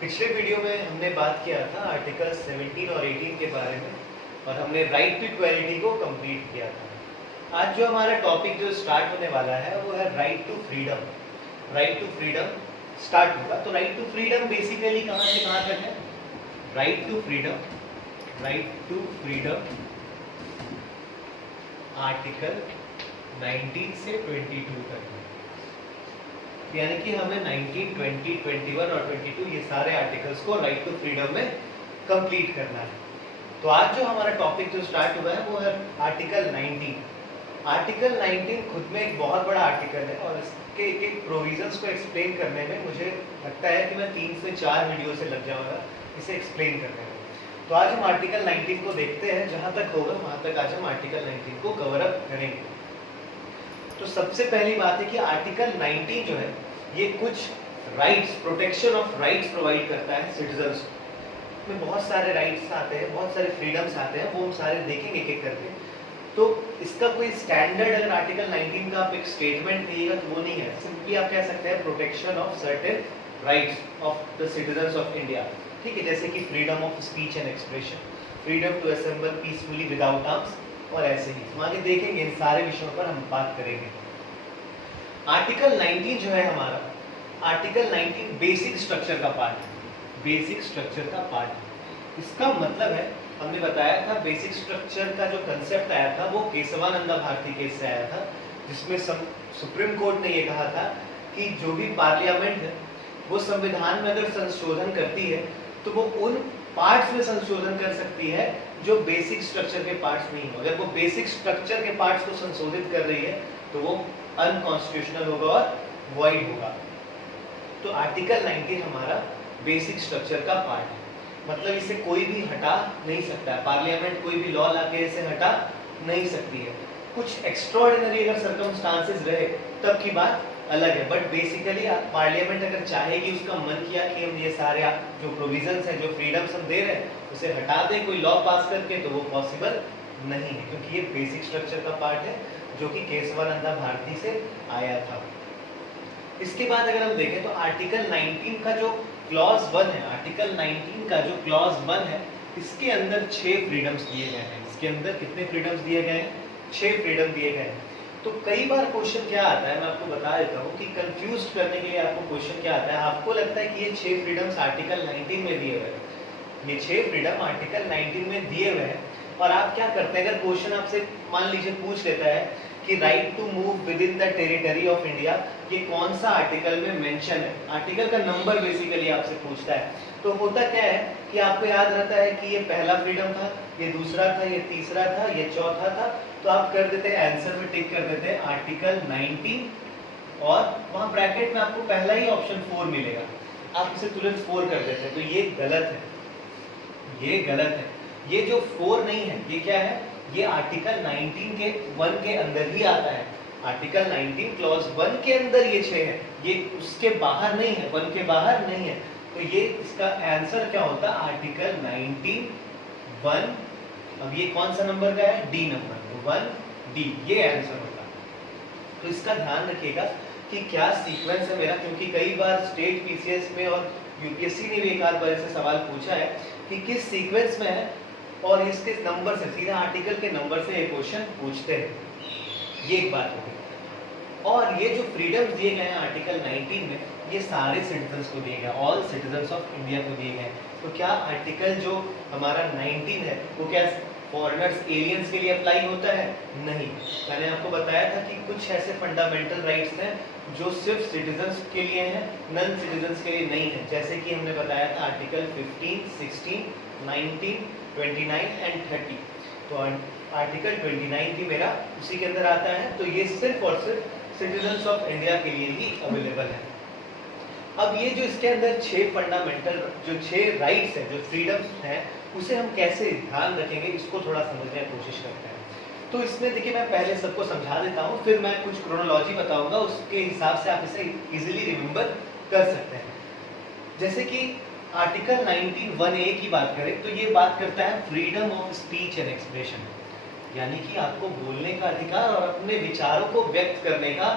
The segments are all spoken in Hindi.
पिछले वीडियो में हमने बात किया था आर्टिकल 17 और 18 के बारे में और हमने राइट टू इक्वालिटी को कंप्लीट किया था। आज जो हमारा टॉपिक जो स्टार्ट होने वाला है वो है right to freedom. Right to freedom start होगा। तो राइट टू फ्रीडम बेसिकली कहाँ से कहाँ तक है? राइट टू फ्रीडम आर्टिकल 19 से 22 तक है। यानी कि हमें 19, 20, 21 और 22 ये सारे आर्टिकल्स को राइट टू फ्रीडम में कंप्लीट करना है। तो आज जो हमारा टॉपिक जो स्टार्ट हुआ है वो है आर्टिकल 19। आर्टिकल 19 खुद में एक बहुत बड़ा आर्टिकल है और इसके एक प्रोविजंस को एक्सप्लेन करने में मुझे लगता है कि मैं 3 से 4 वीडियो से लग जाऊंगा इसे एक्सप्लेन करने में। तो आज हम आर्टिकल 19 को देखते हैं, जहाँ तक होगा वहाँ तक आज हम आर्टिकल 19 को कवर अप करेंगे। तो सबसे पहली बात है कि आर्टिकल 19 जो है ये कुछ rights, protection of rights provide करता है सिटीजन्स को। में बहुत सारे राइट्स आते हैं, बहुत सारे फ्रीडम्स आते हैं, वो हम सारे देखेंगे एक एक करके। तो इसका कोई स्टैंडर्ड अगर आर्टिकल 19 का आप एक स्टेटमेंट कहिएगा तो वो नहीं है। सिंपली आप कह सकते हैं protection of certain rights of the citizens of India. ठीक है, जैसे कि freedom of speech and expression, freedom to assemble peacefully without arms और ऐसे ही हम आगे देखेंगे। इन सारे विषयों पर हम बात करेंगे। आर्टिकल 19 जो है हमारा, आर्टिकल 19 बेसिक स्ट्रक्चर का पार्ट है। बेसिक स्ट्रक्चर का पार्ट है। इसका मतलब है, हमने बताया था बेसिक स्ट्रक्चर का जो कंसेप्ट आया था वो केशवानंदा भारती केस से आया था, जिसमें सुप्रीम कोर्ट ने ये कहा था कि जो भी पार्लियामेंट है वो संविधान में अगर संशोधन करती है तो वो उन पार्ट्स में संशोधन कर सकती है जो बेसिक स्ट्रक्चर के पार्ट्स नहीं हो। अगर वो बेसिक स्ट्रक्चर के पार्ट्स को संशोधित कर रही है तो वो अनकॉन्स्टिट्यूशनल होगा और वॉइड होगा। तो आर्टिकल 19 हमारा बेसिक स्ट्रक्चर का पार्ट है। मतलब इसे कोई भी हटा नहीं सकता है, पार्लियामेंट कोई भी लॉ लाके इसे हटा नहीं सकती है। कुछ एक्स्ट्राऑर्डिनरी अगर सर्कमस्टांसेस रहे तब की बात अलग है, बट बेसिकली पार्लियामेंट अगर चाहेगी, उसका मन किया कि हम ये सारे जो प्रोविजंस हैं, जो फ्रीडम्स हम दे रहे हैं उसे हटा दें कोई लॉ पास करके, तो वो पॉसिबल नहीं है, क्योंकि ये बेसिक स्ट्रक्चर का पार्ट है जो कि केशवानंदा भारती से आया था। इसके बाद अगर हम देखें तो आर्टिकल 19 का जो क्लॉज 1 है, आर्टिकल 19 का जो क्लॉज 1 है, इसके अंदर 6 फ्रीडम्स दिए गए हैं। इसके अंदर कितने फ्रीडम्स दिए गए हैं? 6 फ्रीडम दिए गए हैं। तो कई बार क्वेश्चन क्या आता है, मैं आपको बता देता हूँ कि कंफ्यूज करने के लिए आपको क्वेश्चन क्या आता है। आपको लगता है कि ये 6 फ्रीडम्स आर्टिकल 19 में दिए हुए हैं, ये 6 फ्रीडम आर्टिकल 19 में दिए हुए हैं, और आप क्या करते हैं, अगर क्वेश्चन आपसे मान लीजिए पूछ लेता है कि right to move within the territory of India, ये कौन सा आर्टिकल में मेंशन है, आर्टिकल का नंबर बेसिकली आपसे पूछता है, तो होता क्या है कि आपको याद रहता है कि ये पहला फ्रीडम था, ये दूसरा था, ये तीसरा था, ये चौथा था, तो आप कर देते हैं आंसर में टिक कर देते हैं आर्टिकल 19 और वहां ब्रैकेट में आपको पहला ही ऑप्शन 4 मिलेगा, आप इसे तुरंत 4 कर देते हैं। तो ये गलत है, ये गलत है। ये जो 4 नहीं है, ये क्या है, ये आर्टिकल 19 के 1 के अंदर ही आता है। आर्टिकल 19 क्लॉज 1 के अंदर ये 6 है, ये उसके बाहर नहीं है, 1 के बाहर नहीं है। तो ये इसका आंसर क्या होता है, आर्टिकल 19 1। अब ये कौन सा नंबर का है, डी नंबर, 1D, ये आंसर होता है। तो इसका ध्यान रखिएगा कि क्या सीक्वेंस है मेरा, क्योंकि कई बार स्टेट पीसीएस में और यूपीएससी ने भी एक आध बार ऐसे सवाल पूछा है कि किस सीक्वेंस में है, और इसके नंबर से, सीधा आर्टिकल के नंबर से ये क्वेश्चन पूछते हैं। ये एक बात होगी। और ये जो फ्रीडम्स दिए गए हैं आर्टिकल 19 में, ये सारे सिटीजन्स को दिए गए, ऑल सिटीजन्स ऑफ इंडिया को दिए गए। तो क्या आर्टिकल जो हमारा 19 है वो क्या फॉरेनर्स, एलियंस के लिए अप्लाई होता है? नहीं। मैंने आपको बताया था कि कुछ ऐसे फंडामेंटल राइट्स हैं जो सिर्फ सिटीजन्स के लिए हैं, नॉन सिटीजन्स के लिए नहीं है। जैसे कि हमने बताया था आर्टिकल 15, 16, 19, 29 एंड 30। तो आर्टिकल 29 भी मेरा उसी के अंदर आता है। तो ये सिर्फ और सिर्फ सिटीजन्स ऑफ इंडिया के लिए ही अवेलेबल है। अब ये जो इसके अंदर 6 फंडामेंटल जो 6 राइट्स हैं, जो फ्रीडम्स हैं, उसे हम कैसे ध्यान रखेंगे, इसको थोड़ा समझने की कोशिश करते हैं। तो इसमें देखिए, मैं पहले सबको समझा देता हूँ, फिर मैं कुछ क्रोनोलॉजी बताऊंगा, उसके हिसाब से आप इसे इजीली रिमेंबर कर सकते हैं। जैसे कि आर्टिकल 19 1A की बात करें तो ये बात करता है freedom of speech and expression, यानी कि आपको बोलने का अधिकार और अपने विचारों को व्यक्त करने का,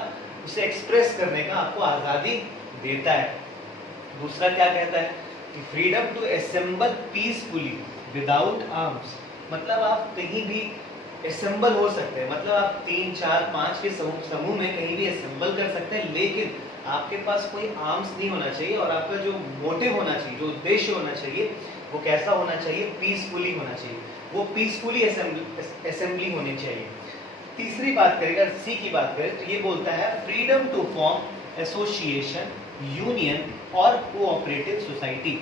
उसे एक्सप्रेस करने का आपको आज़ादी देता है। दूसरा क्या कहता है freedom to assemble peacefully without arms, मतलब आप कहीं भी असेंबल हो सकते हैं, मतलब आप 3, 4, 5 के समूह में कहीं भी असेंबल कर सकते हैं, लेकिन आपके पास कोई आर्म्स नहीं होना चाहिए और आपका जो मोटिव होना चाहिए, जो उद्देश्य होना चाहिए, वो कैसा होना चाहिए, पीसफुली होना चाहिए, वो पीसफुली असेंबली होनी चाहिए। तीसरी बात करें, अगर सी की बात करें तो ये बोलता है freedom to form association, union और कोऑपरेटिव सोसाइटी।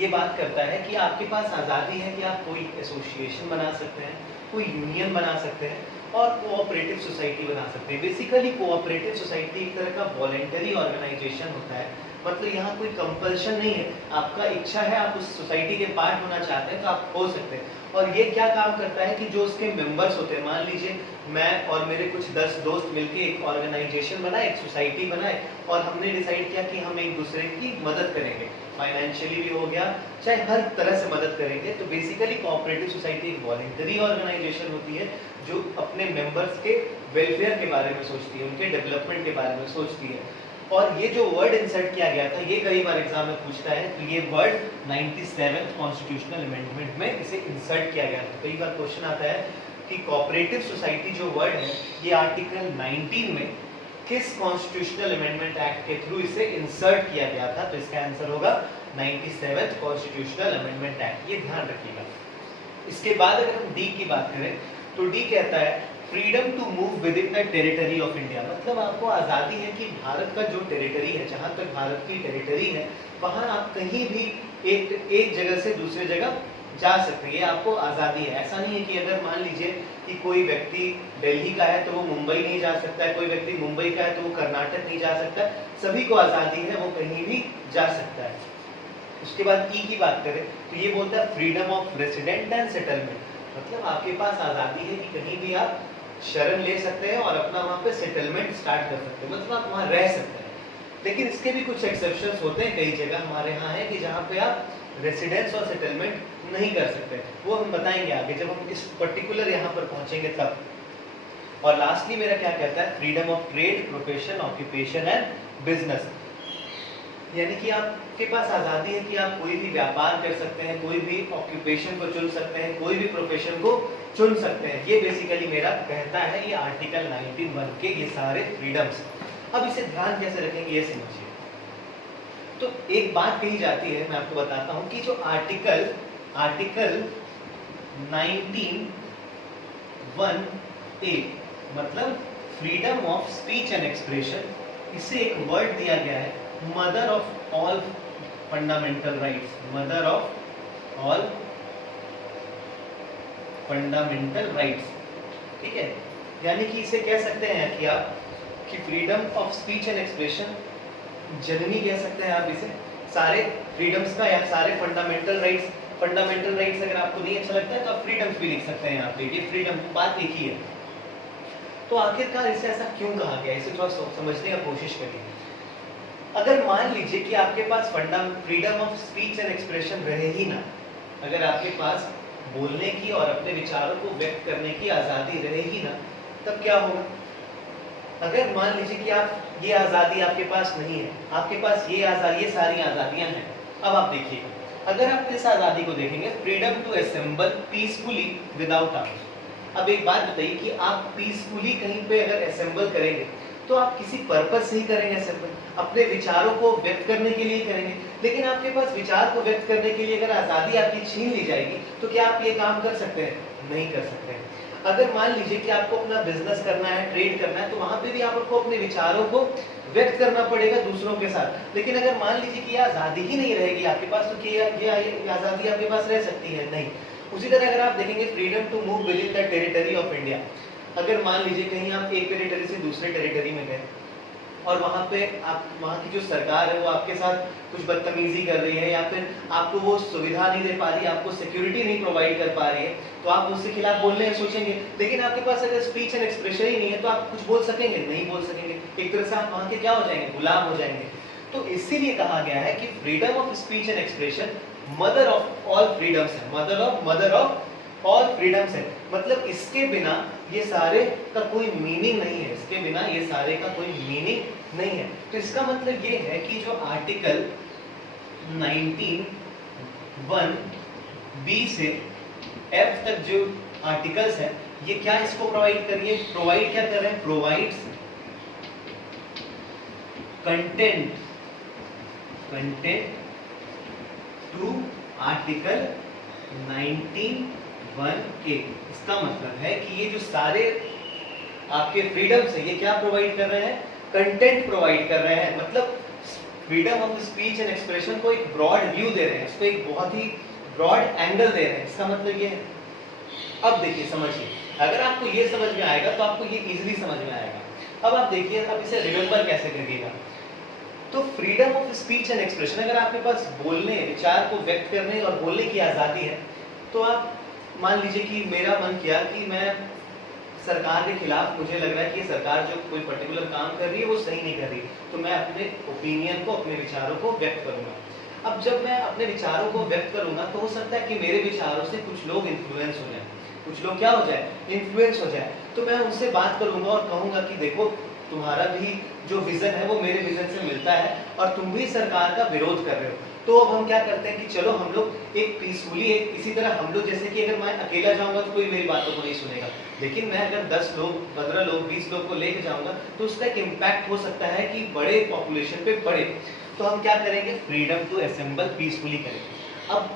ये बात करता है कि आपके पास आज़ादी है कि आप कोई एसोसिएशन बना सकते हैं, कोई यूनियन बना सकते हैं और कोऑपरेटिव सोसाइटी बना सकते हैं। बेसिकली कोऑपरेटिव सोसाइटी एक तरह का वॉलेंटरी ऑर्गेनाइजेशन होता है, मतलब यहाँ कोई कंपल्शन नहीं है, आपका इच्छा है, आप उस सोसाइटी के पार्ट होना चाहते हैं तो आप हो सकते हैं। और ये क्या काम करता है कि जो उसके मेंबर्स होते हैं, मान लीजिए मैं और मेरे कुछ 10 दोस्त मिलके एक ऑर्गेनाइजेशन बनाए, एक सोसाइटी बनाए और हमने डिसाइड किया कि हम एक दूसरे की मदद करेंगे, फाइनेंशियली भी हो गया, चाहे हर तरह से मदद करेंगे। तो बेसिकली कोऑपरेटिव सोसाइटी एक वॉलेंटरी ऑर्गेनाइजेशन होती है जो अपने मेंबर्स के वेलफेयर के बारे में सोचती है, उनके डेवलपमेंट के बारे में सोचती है। और ये जो वर्ड इंसर्ट किया गया था, ये कई बार एग्जाम में पूछता है, तो ये वर्ड 97th कॉन्स्टिट्यूशनल अमेंडमेंट में इसे इंसर्ट किया गया था। कई बार क्वेश्चन आता है कि कोऑपरेटिव सोसाइटी जो वर्ड है, ये आर्टिकल 19 में किस कॉन्स्टिट्यूशनल अमेंडमेंट एक्ट के थ्रू इसे इंसर्ट किया गया था, तो इसका आंसर होगा 97th कॉन्स्टिट्यूशनल अमेंडमेंट एक्ट, ये ध्यान रखिएगा। इसके बाद अगर हम डी की बात करें तो डी कहता है freedom to move within the territory of India, मतलब आपको आज़ादी है कि भारत का जो टेरिटरी है, जहाँ तक भारत की टेरिटरी है, वहाँ आप कहीं भी एक जगह से दूसरे जगह जा सकते हैं, ये आपको आज़ादी है। ऐसा नहीं है कि अगर मान लीजिए कि कोई व्यक्ति दिल्ली का है तो वो मुंबई नहीं जा सकता है, कोई व्यक्ति मुंबई का है तो वो कर्नाटक नहीं जा सकता, सभी को आज़ादी है, वो कहीं भी जा सकता है। उसके बाद ई की बात करें तो ये बोलता है freedom of resident and settlement, मतलब आपके पास आज़ादी है कि कहीं भी आप शरण ले सकते हैं और अपना वहाँ पे सेटलमेंट स्टार्ट कर सकते हैं, मतलब आप वहाँ रह सकते हैं। लेकिन इसके भी कुछ एक्सेप्शंस होते हैं, कई जगह हमारे यहाँ है कि जहाँ पे आप रेसिडेंस और सेटलमेंट नहीं कर सकते, वो हम बताएंगे आगे जब हम इस पर्टिकुलर यहाँ पर पहुँचेंगे तब। और लास्टली मेरा क्या कहता है, freedom of trade, profession, occupation and business, यानी कि आपके पास आज़ादी है कि आप कोई भी व्यापार कर सकते हैं, कोई भी ऑक्यूपेशन को चुन सकते हैं, कोई भी प्रोफेशन को चुन सकते हैं। ये बेसिकली मेरा कहता है, ये आर्टिकल 19(1) के ये सारे फ्रीडम्स। अब इसे ध्यान कैसे रखेंगे ये समझिए। तो एक बात कही जाती है, मैं आपको बताता हूँ कि जो आर्टिकल 19(1)(a) मतलब freedom of speech and expression, इसे एक वर्ड दिया गया है mother of all fundamental rights, mother of all fundamental rights, ठीक है। यानी कि इसे कह सकते हैं कि आप कि freedom of speech and expression जननी कह सकते हैं आप इसे, सारे फ्रीडम्स का या सारे फंडामेंटल राइट्स। फंडामेंटल राइट्स अगर आपको नहीं अच्छा लगता है तो आप फ्रीडम्स भी लिख सकते हैं यहाँ पे, ये फ्रीडम बात एक ही है। तो आखिरकार इसे ऐसा क्यों कहा गया, इसे थोड़ा समझने का कोशिश करिए। अगर मान लीजिए कि आपके पास freedom of speech and expression रहे ही ना, अगर आपके पास बोलने की और अपने विचारों को व्यक्त करने की आज़ादी रहे ही ना, तब क्या होगा। अगर मान लीजिए कि आप ये आज़ादी आपके पास नहीं है, आपके पास ये सारी आज़ादियाँ हैं। अब आप देखिएगा, अगर आप इस आज़ादी को देखेंगे, freedom to assemble peacefully without arms. अब एक बात बताइए कि आप पीसफुली कहीं पे अगर असेंबल करेंगे तो आप किसी पर्पस से ही करेंगे असेंबल, अपने विचारों को व्यक्त करने के लिए करेंगे। लेकिन आपके पास विचार को व्यक्त करने के लिए अगर आज़ादी आपकी छीन ली जाएगी तो क्या आप ये काम कर सकते हैं? नहीं कर सकते हैं। अगर मान लीजिए कि आपको अपना बिजनेस करना है, ट्रेड करना है, तो वहां पे भी आपको अपने विचारों को व्यक्त करना पड़ेगा दूसरों के साथ। लेकिन अगर मान लीजिए कि आज़ादी ही नहीं रहेगी आपके पास, तो क्या ये आज़ादी आपके पास रह सकती है? नहीं। उसी तरह अगर आप देखेंगे freedom to move within the territory of India, अगर मान लीजिए कहीं आप एक टेरिटरी से दूसरे टेरिटरी में गए और वहाँ पे आप वहाँ की जो सरकार है वो आपके साथ कुछ बदतमीजी कर रही है या फिर आपको वो सुविधा नहीं दे पा रही है, आपको सिक्योरिटी नहीं प्रोवाइड कर पा रही है, तो आप उसके खिलाफ बोलने हैं सोचेंगे। लेकिन आपके पास अगर स्पीच एंड एक्सप्रेशन ही नहीं है तो आप कुछ बोल सकेंगे? नहीं बोल सकेंगे। एक तरह से आप वहाँ के क्या हो जाएंगे? गुलाम हो जाएंगे। तो इसीलिए कहा गया है कि freedom of speech and expression mother of all freedoms है, मदर ऑफ ऑल फ्रीडम्स है। मतलब इसके बिना ये सारे का कोई मीनिंग नहीं है, इसके बिना ये सारे का कोई मीनिंग नहीं है। तो इसका मतलब ये है कि जो आर्टिकल 19(1) बी से एफ तक जो आर्टिकल्स है ये क्या इसको प्रोवाइड करिए, प्रोवाइड क्या कर रहे हैं, provides content to article 19(1)A। इसका मतलब है कि ये जो सारे आपके फ्रीडम्स है ये क्या प्रोवाइड कर रहे हैं, कंटेंट प्रोवाइड कर रहे हैं। मतलब freedom of speech and expression को एक ब्रॉड व्यू दे रहे हैं, इसको एक बहुत ही ब्रॉड एंगल दे रहे हैं। इसका मतलब ये है, अब देखिए समझिए, अगर आपको ये समझ में आएगा तो आपको ये इजीली समझ में आएगा। अब आप देखिए आप इसे रिमेंबर कैसे करिएगा। तो freedom of speech and expression, अगर आपके पास बोलने, विचार को व्यक्त करने और बोलने की आज़ादी है, तो आप मान लीजिए कि मेरा मन किया कि मैं सरकार के खिलाफ, मुझे लग रहा है कि ये सरकार जो कोई पर्टिकुलर काम कर रही है वो सही नहीं कर रही, तो मैं अपने ओपिनियन को, अपने विचारों को व्यक्त करूंगा। अब जब मैं अपने विचारों को व्यक्त करूंगा तो हो सकता है कि मेरे विचारों से कुछ लोग इन्फ्लुएंस हो जाए, कुछ लोग क्या हो जाए, इन्फ्लुएंस हो जाए। तो मैं उनसे बात करूंगा और कहूंगा कि देखो तुम्हारा भी जो विजन है वो मेरे विजन से मिलता है और तुम भी सरकार का विरोध कर रहे हो। तो अब हम क्या करते हैं कि चलो हम लोग एक पीसफुली, एक इसी तरह हम लोग, जैसे कि अगर मैं अकेला जाऊंगा तो कोई मेरी बातों को नहीं सुनेगा, लेकिन मैं अगर 10 लोग, 15 लोग, 20 लोग को लेके जाऊंगा तो उसका एक इम्पैक्ट हो सकता है कि बड़े पॉपुलेशन पे पड़े। तो हम क्या करेंगे, फ्रीडम टू असेंबल पीसफुली करेंगे। अब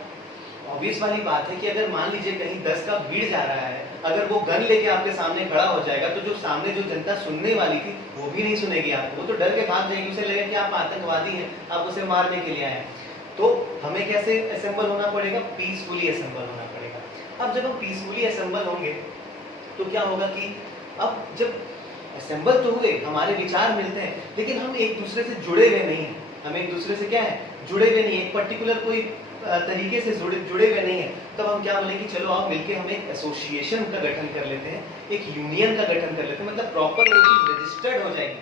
ऑब्वियस वाली बात है कि अगर मान लीजिए कहीं 10 का भीड़ जा रहा है, अगर वो गन लेके आपके सामने खड़ा हो जाएगा तो जो सामने जो जनता सुनने वाली थी वो भी नहीं सुनेगी आपको, वो तो डर के भाग जाएगी, उसे लगेगा कि आप आतंकवादी हैं, आप उसे मारने के लिए आए हैं। तो हमें कैसे असेंबल होना पड़ेगा, पीसफुली असेंबल होना पड़ेगा। अब जब हम पीसफुली असेंबल होंगे तो क्या होगा कि अब जब असेंबल तो हुए, हमारे विचार मिलते हैं, लेकिन हम एक दूसरे से जुड़े हुए नहीं हैं, हम एक दूसरे से क्या है, जुड़े हुए नहीं है, एक पर्टिकुलर कोई तरीके से जुड़े हुए नहीं है। तब हम क्या बोलेंगे, चलो आप मिलके हम एक एसोसिएशन का गठन कर लेते हैं, एक यूनियन का गठन कर लेते हैं, मतलब प्रॉपर वो चीज रजिस्टर्ड हो जाएगी,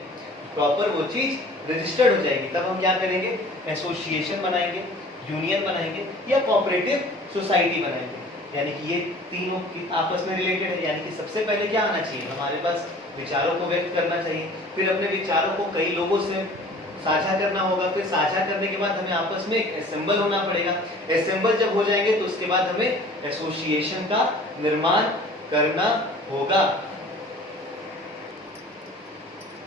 प्रॉपर वो चीज रजिस्टर्ड हो जाएगी। तब हम क्या करेंगे, एसोसिएशन बनाएंगे, यूनियन बनाएंगे या कोऑपरेटिव सोसाइटी बनाएंगे। यानी कि ये तीनों आपस में रिलेटेड है। यानी कि सबसे पहले क्या आना चाहिए, हमारे पास विचारों को व्यक्त करना चाहिए, फिर अपने विचारों को कई लोगों से साझा करना होगा, फिर साझा करने के बाद हमें आपस में असेंबल होना पड़ेगा। असेंबल जब हो जाएंगे तो उसके बाद हमें एसोसिएशन का निर्माण करना होगा।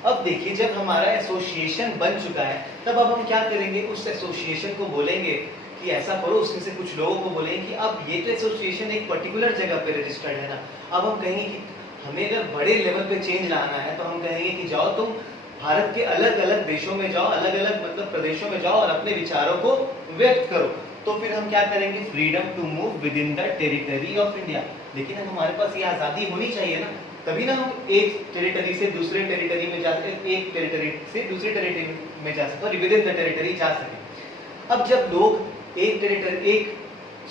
अब देखिए जब हमारा एसोसिएशन बन चुका है तब अब हम क्या करेंगे, उस एसोसिएशन को बोलेंगे कि ऐसा करो, उसमें से कुछ लोगों को बोलेंगे कि अब ये तो एसोसिएशन एक पर्टिकुलर जगह पे रजिस्टर्ड है ना, अब हम कहेंगे कि हमें अगर बड़े लेवल पे चेंज लाना है तो हम कहेंगे कि जाओ तुम भारत के अलग अलग देशों में जाओ, अलग अलग मतलब प्रदेशों में जाओ और अपने विचारों को व्यक्त करो। तो फिर हम क्या करेंगे, freedom to move within the territory of India. लेकिन हमारे पास ये आज़ादी होनी चाहिए ना, तभी ना हम एक टेरिटरी से दूसरे टेरिटरी में जा सकते, एक टेरिटरी से दूसरे टेरिटरी में जा सकते और विद इन द टेरिटरी जा सके। अब जब लोग एक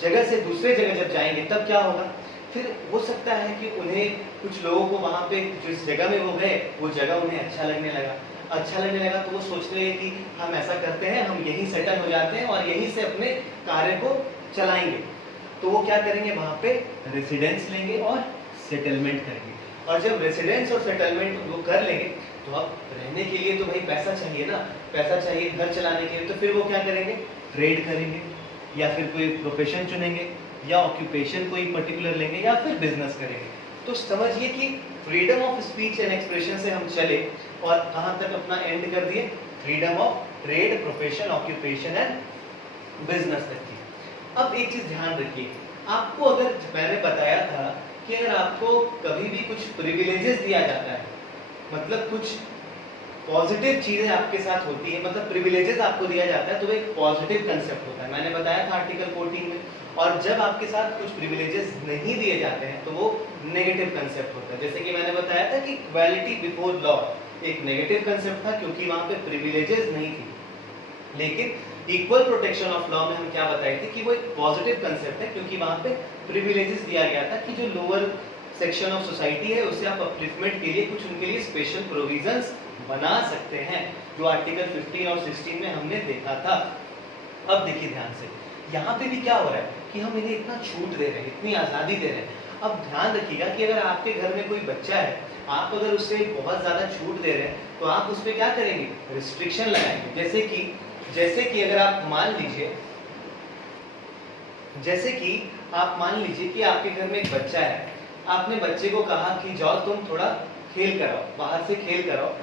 जगह से दूसरे जगह जब जाएंगे तब क्या होगा, फिर हो सकता है कि उन्हें कुछ लोगों को वहाँ पे जिस जगह में वो गए वो जगह उन्हें अच्छा लगने लगा तो वो सोचते हैं कि हम ऐसा करते हैं, हम यहीं सेटल हो जाते हैं और यहीं से अपने कार्य को चलाएंगे। तो वो क्या करेंगे, वहाँ पे रेसिडेंस लेंगे और सेटलमेंट करेंगे। और जब रेसिडेंस और सेटलमेंट वो कर लेंगे तो अब रहने के लिए तो भाई पैसा चाहिए ना, पैसा चाहिए घर चलाने के लिए, तो फिर वो क्या करेंगे, ट्रेड करेंगे या फिर कोई प्रोफेशन चुनेंगे या ऑक्यूपेशन कोई पर्टिकुलर लेंगे या फिर बिजनेस करेंगे। तो समझिए कि freedom of speech and expression से हम चले और कहाँ तक अपना एंड कर दिए, freedom of trade, profession, occupation and business तक की। अब एक चीज ध्यान रखिए, आपको अगर मैंने बताया था कि अगर आपको कभी भी कुछ प्रिविलेजेस दिया जाता है, मतलब कुछ पॉजिटिव चीजें आपके साथ होती है, मतलब प्रिविलेजेस आपको दिया जाता है तो वो एक पॉजिटिव कंसेप्ट होता है, मैंने बताया था आर्टिकल 14 में। और जब आपके साथ कुछ प्रिविलेजेस नहीं दिए जाते हैं तो वो नेगेटिव कंसेप्ट होता है। जैसे कि मैंने बताया था कि इक्वालिटी बिफोर लॉ एक नेगेटिव कंसेप्ट था क्योंकि वहां पे प्रिविलेजेस नहीं थी, लेकिन इक्वल प्रोटेक्शन ऑफ लॉ में हम क्या बताए थे कि वो एक पॉजिटिव कंसेप्ट है क्योंकि वहां पे प्रिविलेजेस दिया गया था कि जो लोअर सेक्शन ऑफ सोसाइटी है उससे आप अपलिफ्टमेंट के लिए कुछ उनके लिए स्पेशल प्रोविजंस बना सकते हैं, जो आर्टिकल 15 और 16 में हमने देखा था। अब देखिए ध्यान से, यहाँ पे भी क्या हो रहा है कि हम इन्हें इतना छूट दे रहे हैं, इतनी आज़ादी दे रहे हैं। अब ध्यान रखिएगा कि अगर आपके घर में कोई बच्चा है, आप अगर उससे बहुत ज़्यादा छूट दे रहे हैं तो आप उस पर क्या करेंगे, रिस्ट्रिक्शन लगाएंगे। जैसे कि जैसे कि अगर आप मान लीजिए, जैसे कि आप मान लीजिए कि आपके घर में एक बच्चा है, आपने बच्चे को कहा कि जाओ तुम थोड़ा खेल कर आओ, बाहर से खेल कर आओ।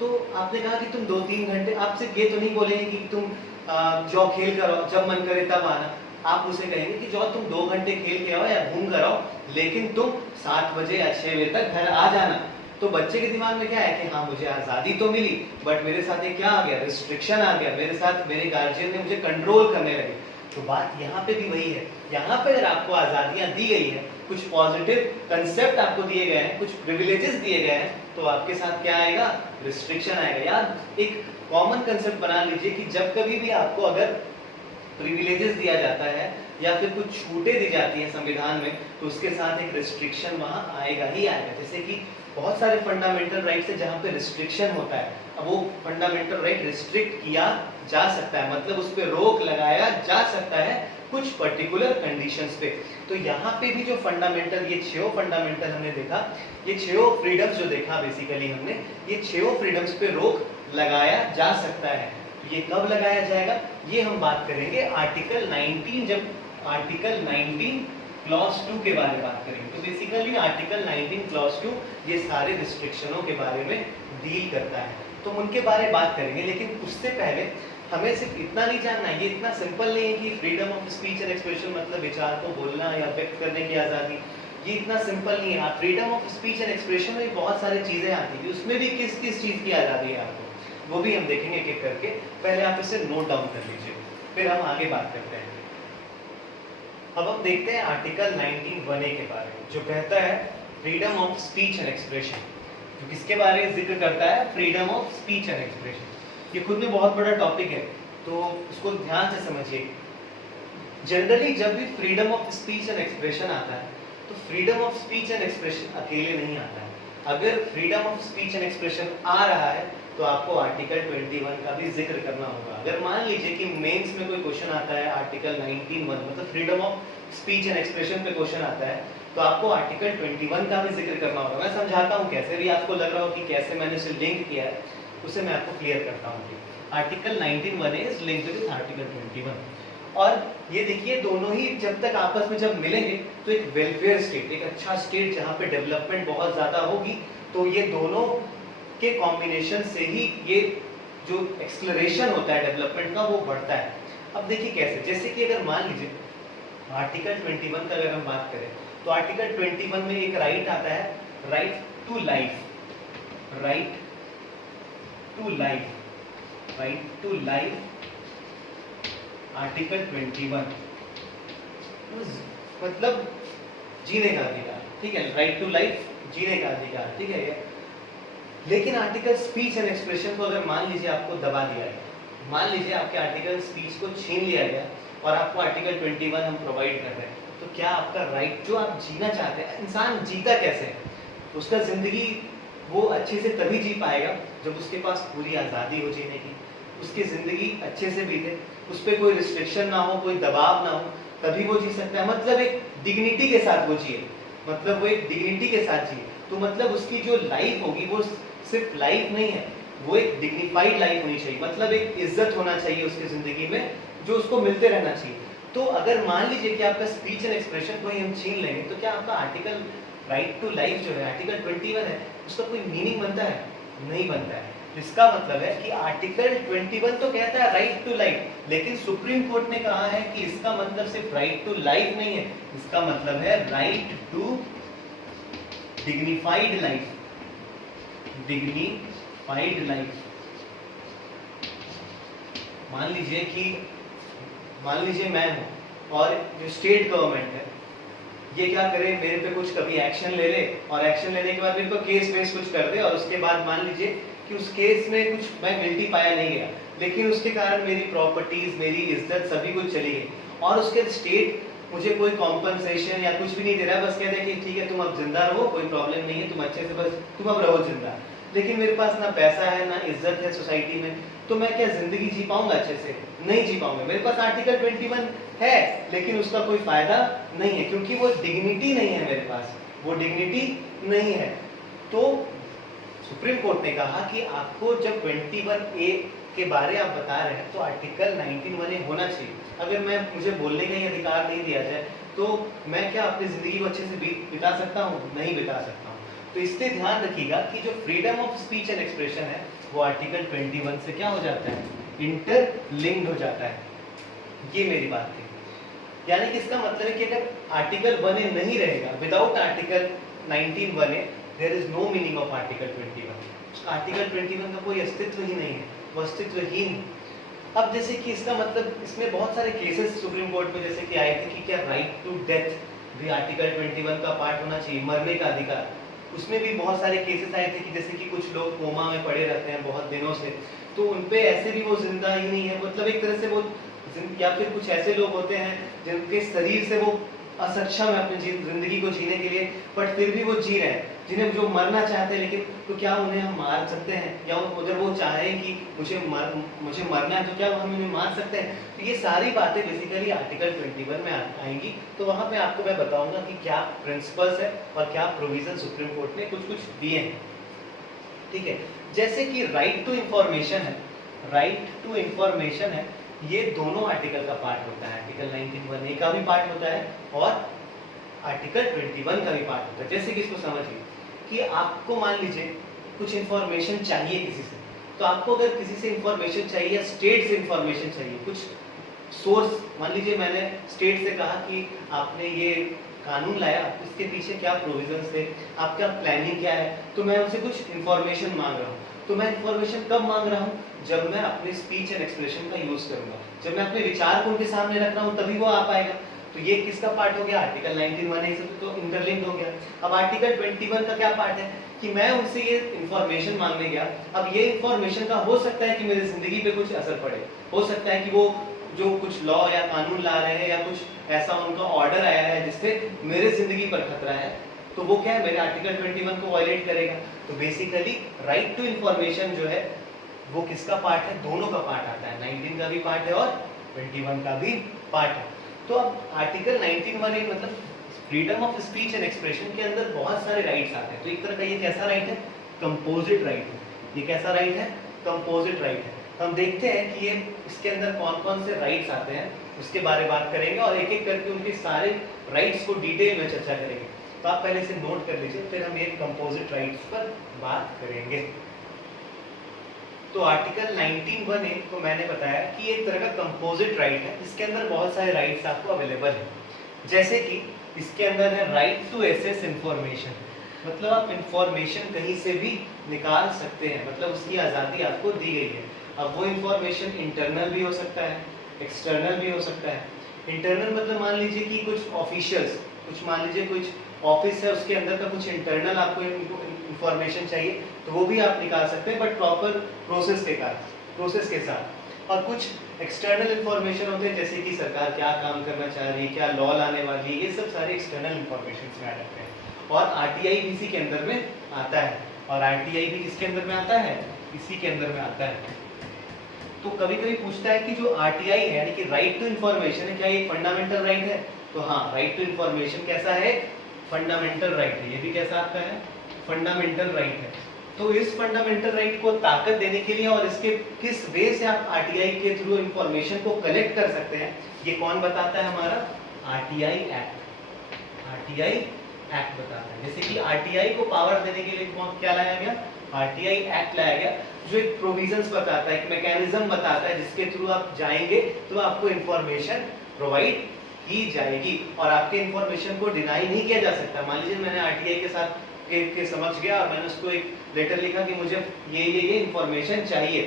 तो आपने कहा कि तुम 2-3 घंटे, आपसे ये तो नहीं बोलेंगे कि तुम जाओ खेल कर आओ, जब मन करे तब आना। आप उसे कहेंगे कि जाओ तुम 2 घंटे खेल के आओ या घूम कर आओ, लेकिन तुम 7 बजे या 6 बजे तक घर आ जाना। तो बच्चे के दिमाग में क्या है कि हाँ मुझे आज़ादी तो मिली, बट मेरे साथ ये क्या आ गया, रिस्ट्रिक्शन आ गया, मेरे साथ मेरे गार्जियन ने मुझे कंट्रोल करने लगे। तो बात यहाँ पे भी वही है, यहाँ पे अगर आपको आज़ादियाँ दी गई है, कुछ पॉजिटिव कंसेप्ट आपको दिए गए हैं, कुछ प्रिविलेजेस दिए गए हैं, तो आपके साथ क्या आएगा, रिस्ट्रिक्शन आएगा। यार एक कॉमन कंसेप्ट बना लीजिए कि जब कभी भी आपको अगर प्रिविलेजेस दिया जाता है या फिर कुछ छूटें दी जाती हैं संविधान में, तो उसके साथ एक रिस्ट्रिक्शन वहाँ आएगा ही आएगा। जैसे कि बहुत सारे फंडामेंटल राइट्स है जहाँ पे रिस्ट्रिक्शन होता है, अब वो फंडामेंटल राइट रिस्ट्रिक्ट किया जा सकता है, मतलब उस पर रोक लगाया जा सकता है कुछ पर्टिकुलर कंडीशंस पे। तो यहाँ पे भी जो फंडामेंटल, ये 6 फंडामेंटल हमने देखा, ये 6 फ्रीडम्स जो देखा बेसिकली हमने, ये 6 फ्रीडम्स पे रोक लगाया जा सकता है। तो ये कब लगाया जाएगा, ये हम बात करेंगे आर्टिकल 19, जब आर्टिकल 19 क्लॉज 2 के बारे में बात करेंगे। तो बेसिकली आर्टिकल 19 क्लॉज 2 ये सारे रिस्ट्रिक्शनों के बारे में डील करता है, तो उनके बारे में बात करेंगे। लेकिन उससे पहले हमें सिर्फ इतना नहीं जानना है, ये इतना सिंपल नहीं है कि freedom of speech and expression मतलब विचार को बोलना या व्यक्त करने की आज़ादी, ये इतना सिंपल नहीं है। Freedom of speech and expression में बहुत सारी चीज़ें आती हैं, उसमें भी किस किस चीज़ की आज़ादी है आपको, वो भी हम देखेंगे एक एक करके। पहले आप इसे नोट डाउन कर लीजिए, फिर हम आगे बात करते हैं। अब हम देखते हैं आर्टिकल 19(1)(a) के बारे में, जो कहता है freedom of speech and expression. तो किसके बारे में जिक्र करता है, freedom of speech and expression. ये खुद में बहुत बड़ा टॉपिक है, तो उसको ध्यान से समझिए। जनरली जब भी freedom of speech and expression आता है, तो freedom of speech and expression अकेले नहीं आता है। अगर freedom of speech and expression आ रहा है तो आपको आर्टिकल 21 का भी जिक्र करना होगा। अगर मान लीजिए कि मेंस में कोई क्वेश्चन आता है आर्टिकल 19(1) मतलब freedom of speech and expression पे क्वेश्चन आता है, तो आपको आर्टिकल 21 का भी जिक्र करना होगा। मैं समझाता हूँ कैसे, भी आपको लग रहा हो कि कैसे मैंने उसे लिंक किया है, उसे मैं आपको क्लियर करता हूँ। Article 19(1) is linked with article 21, और ये देखिए दोनों ही जब तक आपस में जब मिलेंगे तो एक वेलफेयर स्टेट, एक अच्छा स्टेट जहाँ पे डेवलपमेंट बहुत ज़्यादा होगी, तो ये दोनों के कॉम्बिनेशन से ही ये जो एक्सलरेशन होता है डेवलपमेंट का वो बढ़ता है। अब देखिए कैसे, जैसे कि अगर मान लीजिए आर्टिकल 21 का अगर हम बात करें, तो आर्टिकल 21 में एक राइट आता है, right to life, right to life, right to life, article 21 मतलब जीने का अधिकार, ठीक है, राइट टू लाइफ, जीने का अधिकार, ठीक है। लेकिन आर्टिकल स्पीच एंड एक्सप्रेशन को अगर मान लीजिए आपको दबा दिया गया, मान लीजिए आपके आर्टिकल स्पीच को छीन लिया गया और आपको आर्टिकल 21 हम प्रोवाइड कर रहे हैं, तो क्या आपका राइट जो आप जीना चाहते हैं, इंसान जीता कैसे है, उसका जिंदगी वो अच्छे से तभी जी पाएगा जब उसके पास पूरी आज़ादी हो जीने की, उसकी ज़िंदगी अच्छे से बीते, उस पर कोई रिस्ट्रिक्शन ना हो, कोई दबाव ना हो, तभी वो जी सकता है। मतलब एक डिग्निटी के साथ वो जिए, मतलब वो एक डिग्निटी के साथ जिए, तो मतलब उसकी जो लाइफ होगी वो सिर्फ लाइफ नहीं है, वो एक डिग्निफाइड लाइफ होनी चाहिए, मतलब एक इज्जत होना चाहिए उसकी ज़िंदगी में जो उसको मिलते रहना चाहिए। तो अगर मान लीजिए कि आपका स्पीच एंड एक्सप्रेशन को ही हम छीन लेंगे, तो क्या आपका आर्टिकल राइट टू लाइफ जो है आर्टिकल 21 है, उसका कोई मीनिंग बनता है? नहीं बनता है। इसका मतलब है कि आर्टिकल 21 तो कहता है राइट टू लाइफ, लेकिन सुप्रीम कोर्ट ने कहा है कि इसका मतलब सिर्फ राइट टू लाइफ नहीं है, इसका मतलब है right to dignified life, dignified life. मान लीजिए मैं हूं और जो स्टेट गवर्नमेंट है ये क्या करे, मेरे पे कुछ कभी एक्शन ले ले और एक्शन लेने के बाद मेरे को केस वेस कुछ कर दे, और उसके बाद मान लीजिए कि उस केस में कुछ मैं गिल्टी पाया नहीं गया, लेकिन उसके कारण मेरी प्रॉपर्टीज, मेरी इज्जत सभी कुछ चली गई, और उसके स्टेट मुझे कोई कॉम्पनसेशन या कुछ भी नहीं दे रहा है, बस कह दे कि ठीक है तुम अब जिंदा रहो, कोई प्रॉब्लम नहीं है, तुम अच्छे से बस तुम अब रहो जिंदा, लेकिन मेरे पास ना पैसा है ना इज्जत है सोसाइटी में, तो मैं क्या जिंदगी जी पाऊंगा? अच्छे से नहीं जी पाऊंगा। मेरे पास आर्टिकल 21 है लेकिन उसका कोई फायदा नहीं है, क्योंकि वो डिग्निटी नहीं है मेरे पास, वो डिग्निटी नहीं है। तो सुप्रीम कोर्ट ने कहा कि आपको जब 21A के बारे आप बता रहे हैं तो आर्टिकल 19(1) होना चाहिए। अगर मुझे बोलने का ही अधिकार नहीं दिया जाए तो मैं क्या अपनी ज़िंदगी को अच्छे से बिता सकता हूँ? नहीं बिता सकता हूँ। तो इसलिए ध्यान रखिएगा कि जो freedom of speech and expression है वो आर्टिकल 21 से क्या हो जाता है? इंटरलिंक्ड हो जाता है। ये मेरी बात थी। यानी कि इसका मतलब है कि अगर आर्टिकल 1A नहीं रहेगा, without article 19(1A there is no meaning of article 21। Article 21 का कोई अस्तित्व ही नहीं है, वो अस्तित्व ही नहीं। अब जैसे कि इसका मतलब इसमें बहुत सारे केसेस सुप्रीम कोर्ट में जैसे कि आए थे कि क्या राइट टू डेथ भी आर्टिकल 21 का पार्ट होना चाहिए, मरने का अधिकार। उसमें भी बहुत सारे केसेस आए थे कि जैसे कि कुछ लोग कोमा में पड़े रहते हैं बहुत दिनों से, तो उनपे ऐसे भी वो जिंदा ही नहीं है, मतलब एक तरह से वो, या फिर कुछ ऐसे लोग होते हैं जिनके शरीर से वो असक्षम है अपनी जिंदगी को जीने के लिए, बट फिर भी वो जी रहे हैं, जिन्हें जो मरना चाहते हैं, लेकिन तो क्या उन्हें हम मार सकते हैं? या अगर वो चाहें कि मुझे मरना है तो क्या हम उन्हें मार सकते हैं? तो ये सारी बातें बेसिकली आर्टिकल 21 में आएंगी। तो वहाँ पे आपको मैं बताऊंगा कि क्या प्रिंसिपल्स है और क्या प्रोविजन सुप्रीम कोर्ट ने कुछ दिए हैं। ठीक है, जैसे कि राइट टू इंफॉर्मेशन है, राइट टू इंफॉर्मेशन है, ये दोनों आर्टिकल का पार्ट होता है। आर्टिकल 19(1) का भी पार्ट होता है और आर्टिकल 21 का भी पार्ट होता है। जैसे कि इसको समझिए कि आपको मान लीजिए कुछ इंफॉर्मेशन चाहिए किसी से, तो आपको अगर किसी से इंफॉर्मेशन चाहिए या स्टेट से इंफॉर्मेशन चाहिए, कुछ सोर्स, मान लीजिए मैंने स्टेट से कहा कि आपने ये कानून लाया, इसके पीछे क्या प्रोविजंस थे, आपका प्लानिंग क्या है, तो मैं उनसे कुछ इंफॉर्मेशन मांग रहा हूँ। तो मैं इंफॉर्मेशन कब मांग रहा हूँ? जब मैं अपने स्पीच एंड एक्सप्रेशन का यूज करूंगा, जब मैं अपने विचार को उनके सामने रख रहा हूँ, तभी वो आ पाएगा। तो ये किसका पार्ट हो गया? आर्टिकल 19(1) से तो इंटरलिंक्ड हो गया। अब आर्टिकल 21 का क्या पार्ट है कि मैं उनसे ये इंफॉर्मेशन मांगने गया, अब ये इंफॉर्मेशन का हो सकता है कि मेरी जिंदगी पे कुछ असर पड़े, हो सकता है कि वो जो कुछ लॉ या कानून ला रहे हैं या कुछ ऐसा उनका ऑर्डर आया है जिससे मेरे जिंदगी पर खतरा है, तो वो क्या है, मेरे आर्टिकल 21 को वायलेट करेगा। तो बेसिकली राइट टू इंफॉर्मेशन जो है वो किसका पार्ट है? दोनों का पार्ट आता है, 19 का भी पार्ट है और 21 का भी पार्ट है। तो अब आर्टिकल 19(1) मतलब freedom of speech and expression के अंदर बहुत सारे राइट्स आते हैं। तो एक तरह का ये कैसा राइट है? कंपोजिट राइट है। ये कैसा राइट है? कंपोजिट राइट है। हम देखते हैं कि ये इसके अंदर कौन कौन से राइट्स आते हैं, उसके बारे में बात करेंगे और एक एक करके उनके सारे राइट्स को डिटेल में चर्चा करेंगे। तो आप पहले से नोट कर लीजिए, फिर हम ये कंपोजिट राइट्स पर बात करेंगे। तो आर्टिकल 19(1) को मैंने बताया कि एक तरह का कंपोजिट राइट है, इसके अंदर बहुत सारे राइट्स आपको अवेलेबल है। जैसे कि इसके अंदर है राइट टू एक्सेस इंफॉर्मेशन, मतलब आप इंफॉर्मेशन कहीं से भी निकाल सकते हैं, मतलब उसकी आज़ादी आपको दी गई है। अब वो इंफॉर्मेशन इंटरनल भी हो सकता है, एक्सटर्नल भी हो सकता है। इंटरनल मतलब मान लीजिए कि कुछ ऑफिशियल्स, कुछ मान लीजिए कुछ ऑफिस है, उसके अंदर का कुछ इंटरनल आपको इंफॉर्मेशन चाहिए, तो वो भी आप निकाल सकते हैं, बट प्रॉपर प्रोसेस के साथ। और कुछ एक्सटर्नल इंफॉर्मेशन होते हैं, जैसे कि सरकार क्या काम करना चाह रही है, क्या लॉ लाने वाली है, ये सब सारे एक्सटर्नल इंफॉर्मेशन में आ जाते हैं। और आरटीआई भी इसी के अंदर में आता है, और आरटीआई भी किसके अंदर में आता है? इसी के अंदर में आता है। तो कभी कभी पूछता है कि जो आरटीआई है, यानी कि राइट टू इंफॉर्मेशन है, क्या ये फंडामेंटल राइट है? तो हाँ, राइट टू इंफॉर्मेशन कैसा है? फंडामेंटल राइट है। ये भी कैसा आपका है? फंडामेंटल राइट है। तो इस फंडामेंटल राइट को ताकत देने के लिए और इसके किस वे से आप आरटीआई के थ्रू इंफॉर्मेशन को कलेक्ट कर सकते हैं, ये कौन बताता है? हमारा आरटीआई एक्ट। आरटीआई एक्ट बताता है। जैसे कि आरटीआई को पावर देने के लिए कौन क्या लाया गया? आरटीआई एक्ट लाया गया, जो एक प्रोविजंस बताता है, एक मैकेनिज्म बताता है, जिसके थ्रू आप जाएंगे तो आपको इंफॉर्मेशन प्रोवाइड की जाएगी और आपके इंफॉर्मेशन को डिनाई नहीं किया जा सकता। मान लीजिए मैंने आरटीआई के साथ के समझ गया और मैंने उसको एक लेटर लिखा कि मुझे ये इंफॉर्मेशन चाहिए,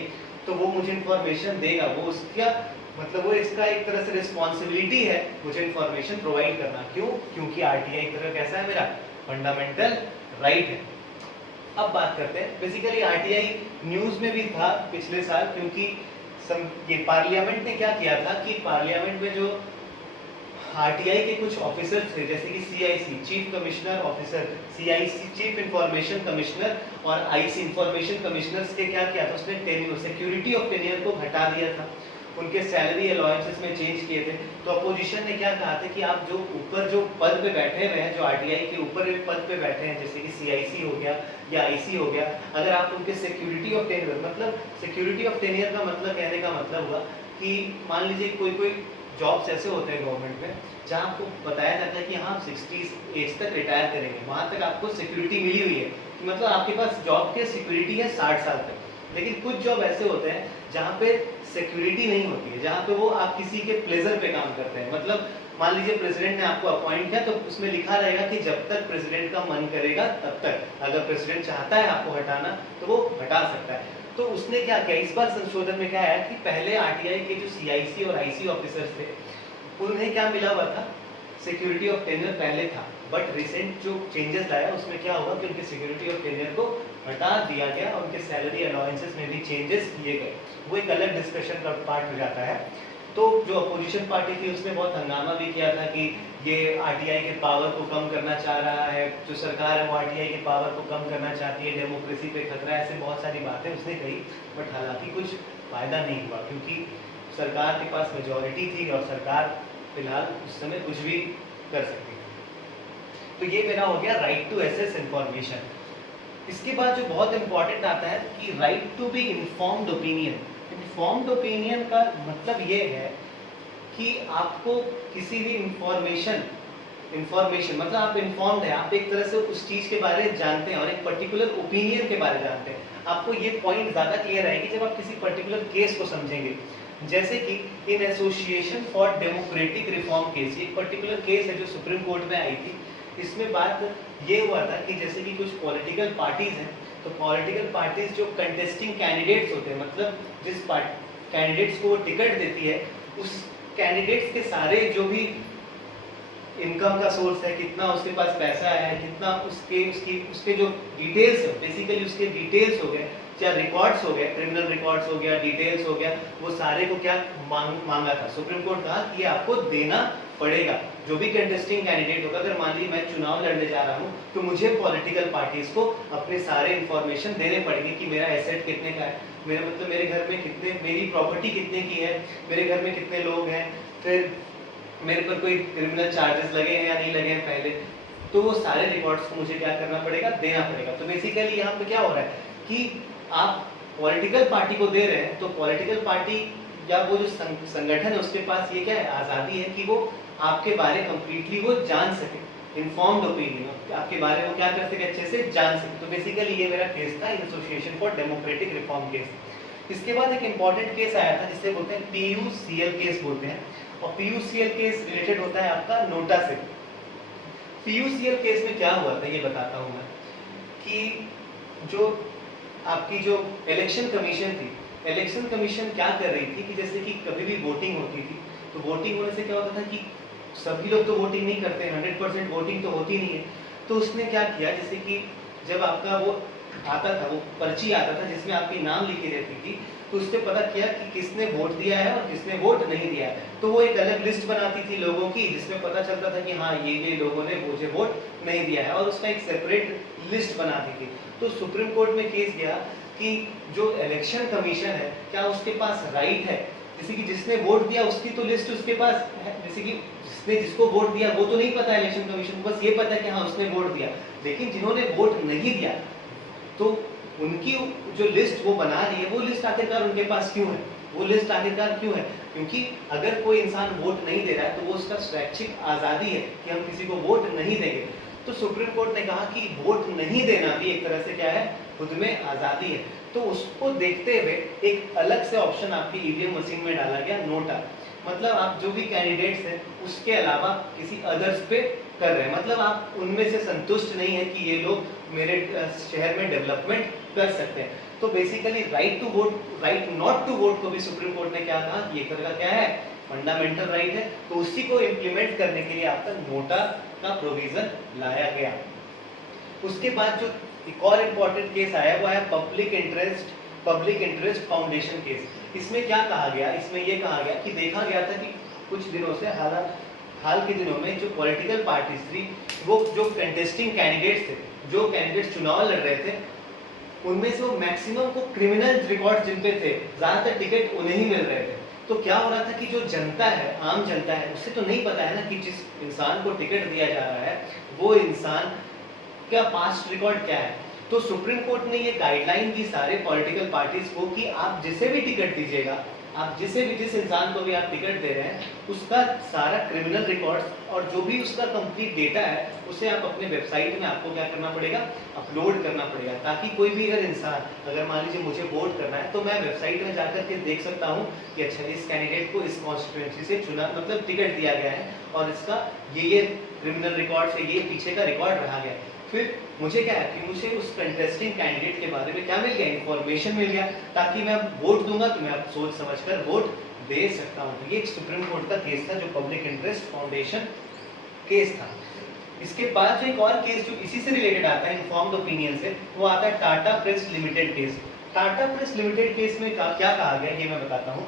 तो वो मुझे इंफॉर्मेशन देगा। वो उसका मतलब वो इसका एक तरह से रिस्पॉन्सिबिलिटी है मुझे इंफॉर्मेशन प्रोवाइड करना। क्यों? क्योंकि आरटीआई एक तरह कैसा है? मेरा फंडामेंटल राइट है। अब बात करते हैं, बेसिकली आरटीआई न्यूज में भी था पिछले साल, क्योंकि ये पार्लियामेंट ने क्या किया था कि पार्लियामेंट में जो आरटीआई के कुछ ऑफिसर्स थे, जैसे कि CIC chief commissioner officer, CIC chief information commissioner और आईसी इंफॉर्मेशन कमिश्नर्स के क्या किया था? उसने सिक्योरिटी ऑफ टेन्योर को घटा दिया था उनके सैलरी अलाउंसेस में चेंज किए थे। तो अपोजिशन ने क्या कहा था कि आप जो ऊपर जो पद पे बैठे हुए हैं, जो आरटीआई के ऊपर एक पद पे बैठे हैं, जैसे कि सीआईसी हो गया या आईसी हो गया, अगर आप उनके सिक्योरिटी ऑफ टेन्योर, मतलब सिक्योरिटी ऑफ टेन्योर का मतलब कहने का मतलब हुआ कि मान लीजिए कोई जॉब्स ऐसे होते हैं गवर्नमेंट में जहाँ आपको बताया जाता है कि हाँ 60 एज तक रिटायर करेंगे, वहाँ तक आपको सिक्योरिटी मिली हुई है कि मतलब आपके पास जॉब के सिक्योरिटी है 60 साल तक। लेकिन कुछ जॉब ऐसे होते हैं जहाँ पे सिक्योरिटी नहीं होती है, जहाँ पे वो आप किसी के प्लेजर पे काम करते हैं। मतलब मान लीजिए प्रेसिडेंट ने आपको अपॉइंट किया तो उसमें लिखा रहेगा कि जब तक प्रेसिडेंट का मन करेगा तब तक, अगर प्रेसिडेंट चाहता है आपको हटाना तो वो हटा सकता है। तो उसने क्या किया, इस बार संशोधन में क्या आया कि पहले आरटीआई के जो सीआईसी और आईसी ऑफिसर्स थे उन्हें क्या मिला हुआ था, सिक्योरिटी ऑफ टेन्योर पहले था, बट रिसेंट जो चेंजेस लाया उसमें क्या होगा कि उनके सिक्योरिटी ऑफ टेन्योर को हटा दिया गया और उनके सैलरी अलाउंसेस में भी चेंजेस किए गए। वो एक अलग डिस्कशन का पार्ट हो जाता है। तो जो अपोजिशन पार्टी थी उसने बहुत हंगामा भी किया था कि ये आरटीआई के पावर को कम करना चाह रहा है, जो सरकार है वो आरटीआई के पावर को कम करना चाहती है, डेमोक्रेसी पे खतरा है, ऐसे बहुत सारी बातें उसने कही। बट हालांकि कुछ फायदा नहीं हुआ क्योंकि सरकार के पास मेजॉरिटी थी और सरकार फिलहाल उस समय कुछ भी कर सकती थी। तो ये मेरा हो गया राइट टू एसेस इंफॉर्मेशन। इसके बाद जो बहुत इंपॉर्टेंट आता है कि right to be informed opinion. Informed opinion का मतलब ये है कि आपको किसी भी इंफॉर्मेशन मतलब आप इन्फॉर्म्ड है, आप एक तरह से उस चीज के बारे में जानते हैं और एक पर्टिकुलर ओपिनियन के बारे में जानते हैं। आपको ये पॉइंट ज्यादा क्लियर आएगी जब आप किसी पर्टिकुलर केस को समझेंगे। जैसे कि in association for democratic reform case, एक पर्टिकुलर केस है जो सुप्रीम कोर्ट में आई थी। इसमें बात ये हुआ था कि जैसे कि कुछ पॉलिटिकल पार्टीज हैं, तो पॉलिटिकल पार्टीज जो कंटेस्टिंग कैंडिडेट्स होते हैं, मतलब जिस कैंडिडेट्स को वो टिकट देती है, उस कैंडिडेट्स के सारे जो भी इनकम का सोर्स है, कितना उसके पास पैसा है, कितना उसके जो डिटेल्स है, बेसिकली उसके डिटेल्स हो गए, चाहे रिकॉर्ड्स हो गए, क्रिमिनल रिकॉर्ड्स हो गया, डिटेल्स हो गया, वो सारे को क्या मांगा था। सुप्रीम कोर्ट कहा कि ये आपको देना पड़ेगा। जो भी कंटेस्टिंग कैंडिडेट होगा, अगर मान लीजिए मैं चुनाव लड़ने जा रहा हूँ तो मुझे पॉलिटिकल पार्टीज को अपने सारे इंफॉर्मेशन देने पड़ेंगे कि मेरा एसेट कितने का है, मेरा मतलब मेरे घर में कितने, मेरी प्रॉपर्टी कितने की है, मेरे घर में कितने लोग हैं, फिर मेरे पर कोई क्रिमिनल चार्जेस लगे हैं या नहीं लगे हैं पहले, तो वो सारे रिकॉर्ड्स को मुझे क्या करना पड़ेगा, देना पड़ेगा। तो बेसिकली यहाँ पे क्या हो रहा है कि आप पॉलिटिकल पार्टी को दे रहे हैं, तो पॉलिटिकल पार्टी या वो जो संगठन है उसके पास ये क्या है, आज़ादी है कि वो आपके बारे कंप्लीटली वो जान सके, इन्फॉर्म्ड ओपिनियन आपके बारे में वो क्या कर सके, अच्छे से जान सके। तो बेसिकली ये मेरा केस था, association for democratic reform case. इसके बाद एक इंपॉर्टेंट केस आया था जिसे बोलते हैं पीयूसीएल केस बोलते हैं, और पीयूसीएल केस रिलेटेड होता है आपका नोटा से। पीयूसीएल केस में क्या हुआ था ये बताता हूँ मैं, कि जो आपकी जो इलेक्शन कमीशन थी, इलेक्शन कमीशन क्या कर रही थी कि जैसे कि कभी भी वोटिंग होती थी, तो वोटिंग होने से क्या होता था कि सभी लोग तो वोटिंग नहीं करते, 100% वोटिंग तो होती नहीं है। तो उसने क्या किया, जैसे कि जब आपका वो आता था, वो पर्ची आता था जिसमें आपकी नाम लिखी रहती थी, तो उससे पता किया कि किसने वोट दिया है और किसने वोट नहीं दिया है। तो वो एक अलग लिस्ट बनाती थी लोगों की, जिसमें पता चलता था कि हाँ ये लोगों ने मुझे वोट नहीं दिया है, और उसका एक सेपरेट लिस्ट बनाती थी। तो सुप्रीम कोर्ट में केस गया कि जो इलेक्शन कमीशन है, क्या उसके पास राइट है, जैसे कि जिसने वोट दिया उसकी तो लिस्ट उसके पास है, जैसे कि जिसको वोट दिया वो तो नहीं पता इलेक्शन कमीशन को, बस ये पता है कि हाँ उसने वोट दिया, लेकिन जिन्होंने वोट नहीं दिया तो उनकी जो लिस्ट वो बना रही है, वो लिस्ट आखिरकार उनके पास क्यों है, वो लिस्ट आखिरकार क्यों है? क्योंकि अगर कोई इंसान वोट नहीं दे रहा है तो वो उसका स्वैच्छिक आज़ादी है कि हम किसी को वोट नहीं देंगे। तो सुप्रीम कोर्ट ने कहा कि वोट नहीं देना भी एक तरह से क्या है, खुद में आज़ादी है। तो उसको देखते हुए एक अलग से ऑप्शन आपकी ईवीएम मशीन में डाला गया, नोटा। मतलब आप जो भी कैंडिडेट्स हैं उसके अलावा किसी अदर्स पे कर रहे हैं, मतलब आप उनमें से संतुष्ट नहीं है कि ये लोग मेरे शहर में डेवलपमेंट कर सकते हैं। तो basically right to vote, right not to vote को भी सुप्रीम कोर्ट ने क्या कहा, ये करना क्या है, फंडामेंटल राइट है। तो उसी को इम्प्लीमेंट करने के लिए आपका नोटा का प्रोविजन लाया गया। उसके बाद जो एक और इम्पोर्टेंट केस आया वो है पब्लिक इंटरेस्ट फाउंडेशन केस। इसमें क्या कहा गया, इसमें ये कहा गया कि देखा गया था कि कुछ दिनों से हाल के दिनों में जो पॉलिटिकल पार्टीज थी, वो जो कंटेस्टिंग कैंडिडेट्स थे, जो कैंडिडेट्स चुनाव लड़ रहे थे, उनमें से वो मैक्सिमम को क्रिमिनल रिकॉर्ड जिन पे थे, ज्यादातर टिकट उन्हें ही मिल रहे थे। तो क्या हो रहा था कि जो जनता है, आम जनता है, उसे तो नहीं पता है ना कि जिस इंसान को टिकट दिया जा रहा है वो इंसान का पास्ट रिकॉर्ड क्या है। तो सुप्रीम कोर्ट ने ये गाइडलाइन दी सारे पॉलिटिकल पार्टीज को कि आप जिसे भी टिकट दीजिएगा, आप जिस इंसान को भी आप टिकट दे रहे हैं, उसका सारा क्रिमिनल रिकॉर्ड्स और जो भी उसका कंप्लीट डेटा है उसे आप अपने वेबसाइट में आपको क्या करना पड़ेगा, अपलोड करना पड़ेगा, ताकि कोई भी अगर इंसान, अगर मान लीजिए मुझे वोट करना है तो मैं वेबसाइट में जाकर के देख सकता हूँ कि अच्छा इस कैंडिडेट को इस कॉन्स्टिट्यूएंसी से चुना, मतलब टिकट दिया गया है और इसका ये क्रिमिनल रिकॉर्ड से ये पीछे का रिकॉर्ड रहा गया। फिर मुझे क्या है कि मुझे उस कंटेस्टिंग कैंडिडेट के बारे में क्या मिल गया, इंफॉर्मेशन मिल गया, ताकि मैं वोट दूंगा तो मैं सोच समझकर वोट दे सकता हूं। तो ये एक सुप्रीम कोर्ट का केस था जो पब्लिक इंटरेस्ट फाउंडेशन केस था। इसके बाद जो एक और केस जो इसी से रिलेटेड आता है इन्फॉर्म्ड ओपिनियन से, वो आता है Tata press limited case. Tata press limited case में क्या कहा गया ये मैं बताता हूँ।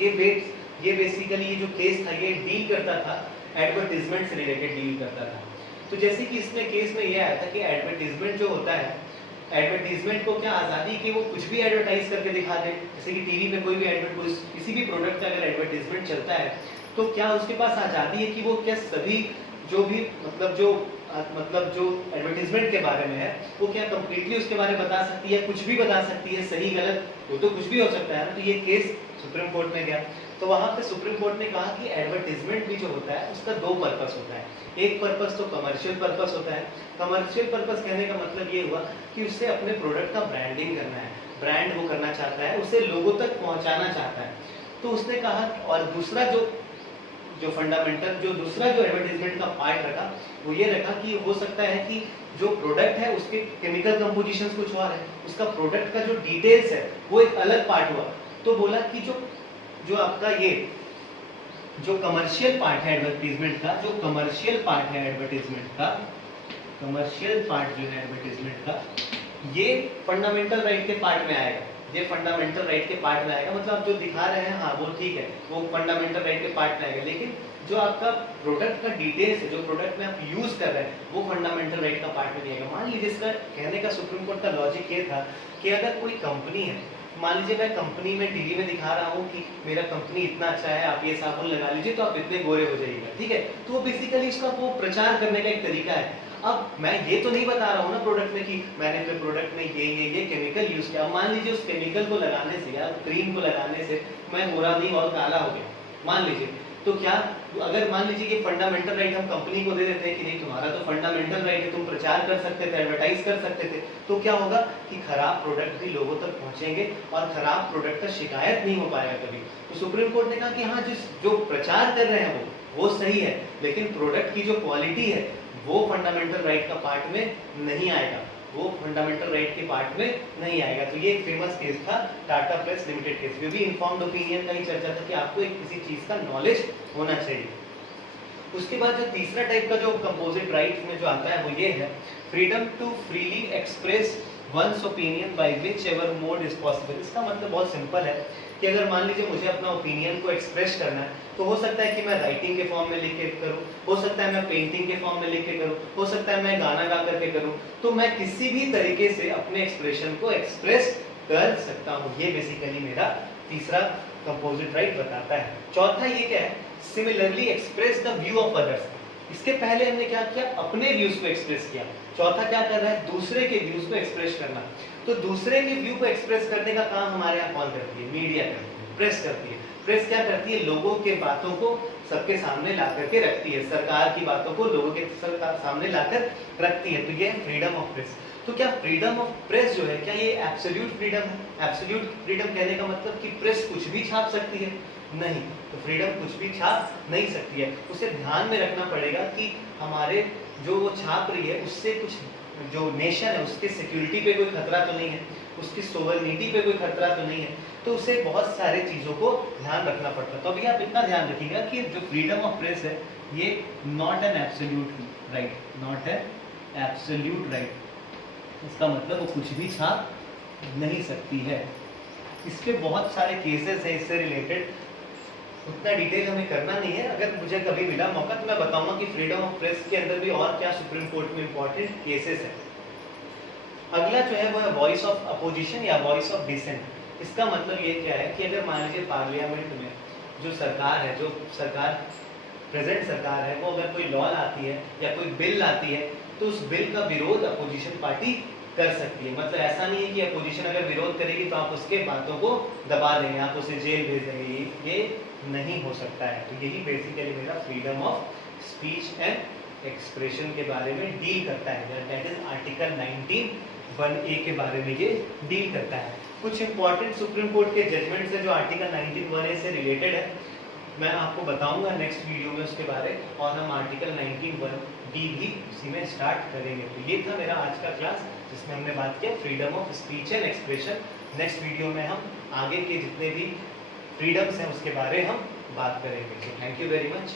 ये बेसिकली ये जो केस था ये डील करता था एडवर्टीजमेंट से रिलेटेड डील करता था। तो जैसे कि इसमें केस में ये आया था कि एडवर्टीजमेंट जो होता है, एडवर्टीजमेंट को क्या आज़ादी कि वो कुछ भी एडवर्टाइज करके दिखा दे, जैसे कि टीवी पे कोई भी किसी भी प्रोडक्ट का अगर एडवर्टीजमेंट चलता है तो क्या उसके पास आज़ादी है कि वो क्या सभी जो भी मतलब जो एडवर्टीजमेंट के बारे में है वो क्या कंप्लीटली उसके बारे में बता सकती है, कुछ भी बता सकती है, सही गलत वो तो कुछ भी हो सकता है ना। तो ये केस सुप्रीम कोर्ट में गया, तो वहां पे सुप्रीम कोर्ट ने कहा कि एडवर्टीजमेंट भी जो होता है उसका दो पर्पस होता है। एक पर्पस तो कमर्शियल पर्पस होता है। कमर्शियल पर्पस कहने का मतलब ये हुआ कि उससे अपने प्रोडक्ट का ब्रांडिंग करना है, ब्रांड वो करना चाहता है, उसे लोगों तक पहुंचाना चाहता है। तो उसने कहा, और दूसरा जो फंडामेंटल जो दूसरा जो एडवर्टीजमेंट का पार्ट रखा वो ये रखा कि हो सकता है कि जो प्रोडक्ट है उसके केमिकल कंपोजिशंस कुछ और है, उसका प्रोडक्ट का जो डिटेल्स है वो एक अलग पार्ट हुआ। तो बोला कि जो आपका ये जो कमर्शियल पार्ट है एडवर्टीजमेंट का, जो कमर्शियल पार्ट है एडवर्टीजमेंट का, कमर्शियल पार्ट जो है एडवर्टीजमेंट का, ये फंडामेंटल राइट के पार्ट में आएगा। ये फंडामेंटल राइट के पार्ट में आएगा, मतलब आप जो दिखा रहे हैं हाँ वो ठीक है, वो फंडामेंटल राइट के पार्ट में आएगा। लेकिन जो आपका प्रोडक्ट का डिटेल्स है, जो प्रोडक्ट में आप यूज कर रहे हैं, वो फंडामेंटल राइट का पार्ट में नहीं आएगा। मान लीजिए इसका कहने का सुप्रीम कोर्ट का लॉजिक ये था कि अगर कोई कंपनी है, मान लीजिए मैं कंपनी में टीवी में दिखा रहा हूँ कि मेरा कंपनी इतना अच्छा है, आप ये साबुन लगा लीजिए तो आप इतने गोरे हो जाइएगा, ठीक है, तो वो बेसिकली इसका वो प्रचार करने का एक तरीका है। अब मैं ये तो नहीं बता रहा हूँ ना प्रोडक्ट में कि मैंने अपने प्रोडक्ट में ये केमिकल यूज किया। मान लीजिए उस केमिकल को लगाने से या क्रीम को लगाने से मैं गोरा नहीं और काला हो गया, मान लीजिए, तो क्या अगर मान लीजिए कि फंडामेंटल राइट हम कंपनी को दे देते हैं कि नहीं तुम्हारा तो फंडामेंटल राइट है, तुम प्रचार कर सकते थे, एडवर्टाइज कर सकते थे, तो क्या होगा कि खराब प्रोडक्ट भी लोगों तक पहुंचेंगे और खराब प्रोडक्ट का शिकायत नहीं हो पाएगा कभी। तो सुप्रीम कोर्ट ने कहा कि हाँ जो प्रचार कर रहे हैं वो सही है, लेकिन प्रोडक्ट की जो क्वालिटी है वो फंडामेंटल राइट का पार्ट में नहीं आएगा, वो फंडामेंटल राइट के पार्ट में नहीं आएगा। तो ये एक फेमस केस था टाटा प्रेस लिमिटेड केस, जो भी इन्फॉर्म्ड ओपिनियन का ही चर्चा था कि आपको एक किसी चीज का नॉलेज होना चाहिए। उसके बाद जो तीसरा टाइप का जो कंपोजिट राइट में जो आता है वो ये है freedom to freely express one's opinion by whichever mode is possible. इसका मतलब बहुत सिंपल है कि अगर मान लीजिए मुझे अपना ओपिनियन को एक्सप्रेस करना है तो हो सकता है कि मैं राइटिंग के फॉर्म में लिख के करूँ, हो सकता है मैं पेंटिंग के फॉर्म में लिख के करूँ, हो सकता है मैं गाना गा करके करूँ, तो मैं किसी भी तरीके से अपने एक्सप्रेशन को एक्सप्रेस कर सकता हूँ। ये बेसिकली मेरा तीसरा कंपोजिट राइट बताता है। चौथा ये क्या है, similarly express the view of others. इसके पहले हमने क्या किया, अपने व्यूज को एक्सप्रेस किया। चौथा क्या कर रहा है, दूसरे के व्यूज को एक्सप्रेस करना। तो दूसरे के व्यू को एक्सप्रेस करने का काम हमारे यहाँ कौन करती है, मीडिया करती है, प्रेस करती है। प्रेस क्या करती है, लोगों के बातों को सबके सामने ला करके रखती है, सरकार की बातों को लोगों के सामने लाकर रखती है। तो ये है फ्रीडम ऑफ प्रेस। तो क्या फ्रीडम ऑफ प्रेस जो है क्या ये एब्सोल्यूट फ्रीडम है? एब्सोल्यूट फ्रीडम कहने का मतलब कि प्रेस कुछ भी छाप सकती है? नहीं, तो फ्रीडम कुछ भी छाप नहीं सकती है। उसे ध्यान में रखना पड़ेगा कि हमारे जो वो छाप रही है उससे कुछ जो नेशन है उसके सिक्योरिटी पे कोई खतरा तो नहीं है, उसकी सोवरेनिटी पे कोई खतरा तो नहीं है, तो उसे बहुत सारे चीज़ों को ध्यान रखना पड़ता है। तो अभी आप इतना ध्यान रखिएगा कि जो फ्रीडम ऑफ प्रेस है ये not an absolute right, not an absolute right. इसका मतलब वो कुछ भी छाप नहीं सकती है। इस पे बहुत सारे केसेस हैं इससे रिलेटेड, उतना डिटेल हमें करना नहीं है। अगर मुझे कभी मिला मौका तो मैं बताऊंगा कि फ्रीडम ऑफ प्रेस के अंदर भी और क्या सुप्रीम कोर्ट में इंपॉर्टेंट केसेस हैं। अगला जो है वो है वॉइस ऑफ अपोजिशन या वॉइस ऑफ डिसेंट। इसका मतलब ये क्या है कि अगर मान लीजिए पार्लियामेंट में जो सरकार है, जो सरकार प्रेजेंट सरकार है, वो अगर कोई लॉ लाती है या कोई बिल लाती है तो उस बिल का विरोध अपोजिशन पार्टी कर सकती है। मतलब ऐसा नहीं है कि अपोजिशन अगर विरोध करेगी तो आप उसके बातों को दबा देंगे, आप उसे जेल भेज देंगे, ये नहीं हो सकता है। तो यही बेसिकली मेरा freedom of speech and expression के बारे में डील करता है, दैट इज आर्टिकल 19(1)(a) के बारे में ये डील करता है। कुछ इंपॉर्टेंट सुप्रीम कोर्ट के जजमेंट्स है जो आर्टिकल 19(1)(a) से रिलेटेड है, मैं आपको बताऊंगा नेक्स्ट वीडियो में उसके बारे, और हम आर्टिकल 19(1)(b) भी उसी में स्टार्ट करेंगे। तो ये था मेरा आज का क्लास जिसमें हमने बात किया freedom of speech and expression. Next video में हम आगे के जितने भी फ्रीडम्स हैं उसके बारे हम बात करेंगे। तो थैंक यू वेरी मच।